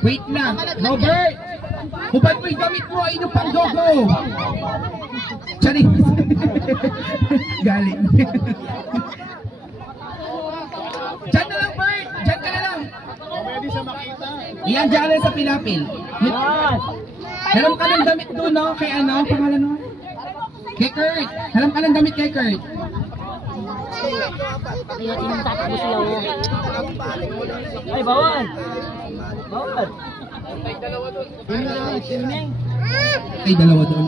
Wait lang, Robert! Hubad mo yung damit mo, ay yung pang-gogo! Charis! Galing. Diyan na lang, Bert! Diyan ka na lang! Pwede siya makita. Iyan, diyan ka lang sa pilapil. Halam ka ng damit doon, no? Kay ano? Pangalan mo? Kay Kurt! Halam ka ng damit kay Kurt! Ay, bawal! Bawal! Ay, dalawa doon.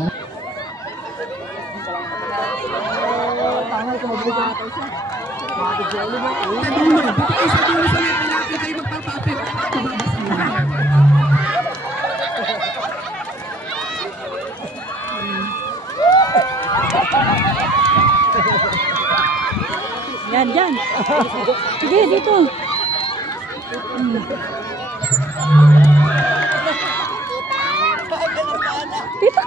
Pangal ko magbubuhato siya. Tadulo! Buti kayo sa dulo sa may pilapil kayo magpapapil. Yan, yan. Sige, dito. Dito.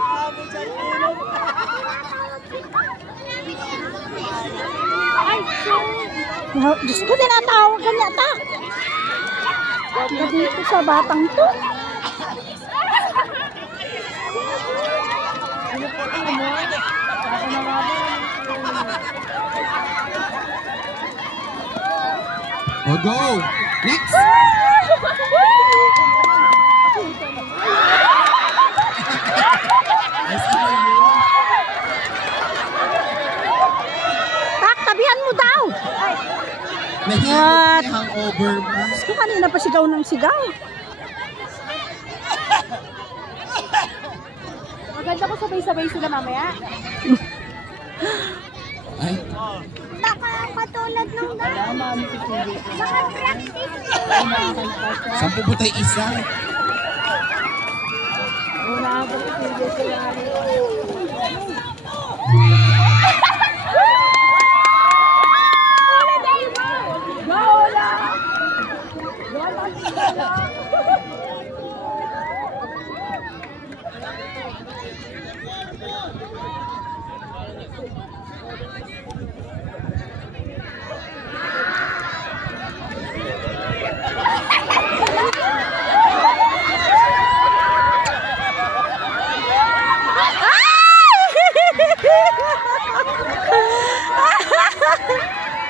Ay, Diyos ko, tinatawag ka niya ta. Dito sa batang to. Oh, go! Next! Tak, tabihan mo daw! Nahihirap na hangover mo. Diyos ko, kanina pa sigaw ng sigaw. Maganda ko sabay-sabay sila mamaya. Ay. Baka katulad ng gano'n. Baka practice. Sampu po tayo isa. Wala ako itigil sila.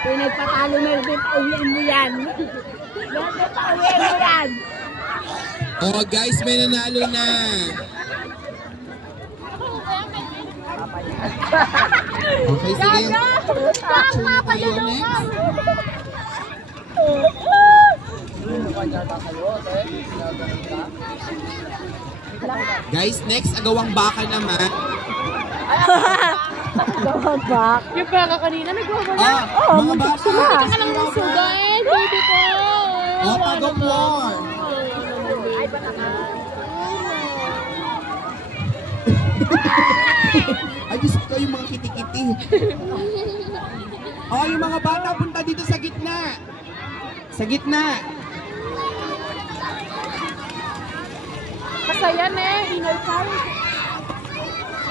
Pinagpatalo na rin, uwiin mo yan. Uwiin mo yan. Oh guys, may nanalo na. Okay, sige. Tama pa yun. Guys, next, agawang baka naman. Gawag bak. Yung baka kanina, nagwawa na. Mga baka. Ito ka lang ng sugay, baby ko. Oh, pagong war. Ay, baka na. Ay, Diyos ko yung mga kiti-kiti. Oh, yung mga bata, punta dito sa gitna. Sa gitna. Masaya na eh, inner child.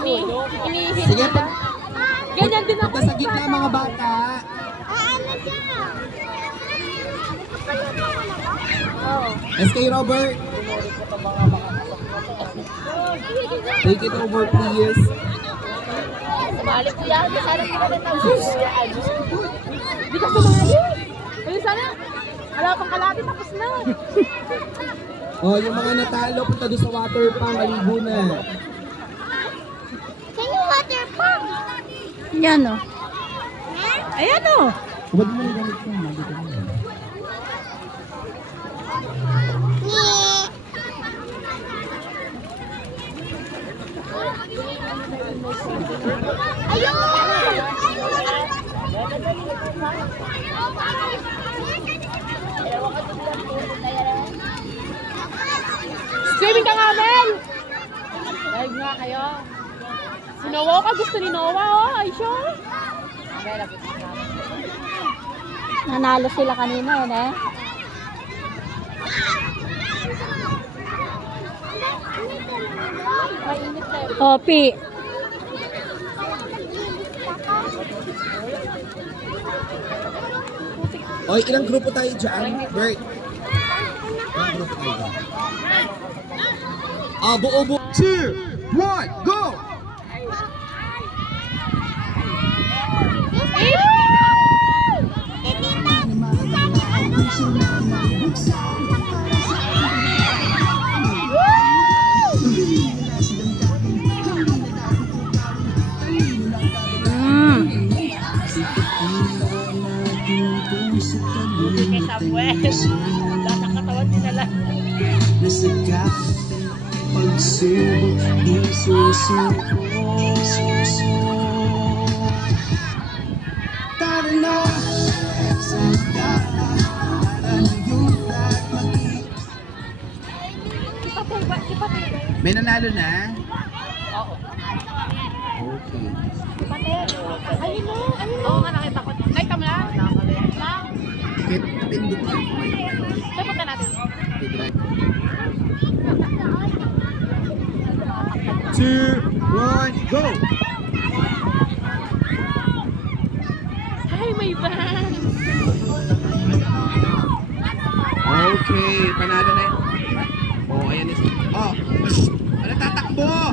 Inihin Sige, nila. Ganyan din ako. punta sa gitna mga bata. Ano siya? Oo. SK Robert. Take it over, please. Balik ko yan. Sana ko na natapos. Hindi ka sumali. Ayun sana. Wala pang kalati, tapos na. Oh, yung mga natalo, punta doon sa water pa, maligo na. Can you water pump? Yan o. Ayan o. Huwag mo yung gamit mo, maligo na. Ayun! Swimming ka nga, Mel! Live nga kayo. Si Noah ka, gusto ni Noah, oh. Ay, sure. Nanalo sila kanina yun eh. Mainit na yun. Opi. Oy, ilang grupo tayo dyan? Bert? Buo. 2, 1, go! Pagsubok di susuko. Tara na sa daan yung magiging. May nanalo na? Okay. Ayun o. Oo nga, nakita ko. Nakita mo na? Pindot na. Saan punta natin? 2, 1, go! Ay, may van! Okay, panalo na yun. Oh, ayan is. Oh, ano tatakbo?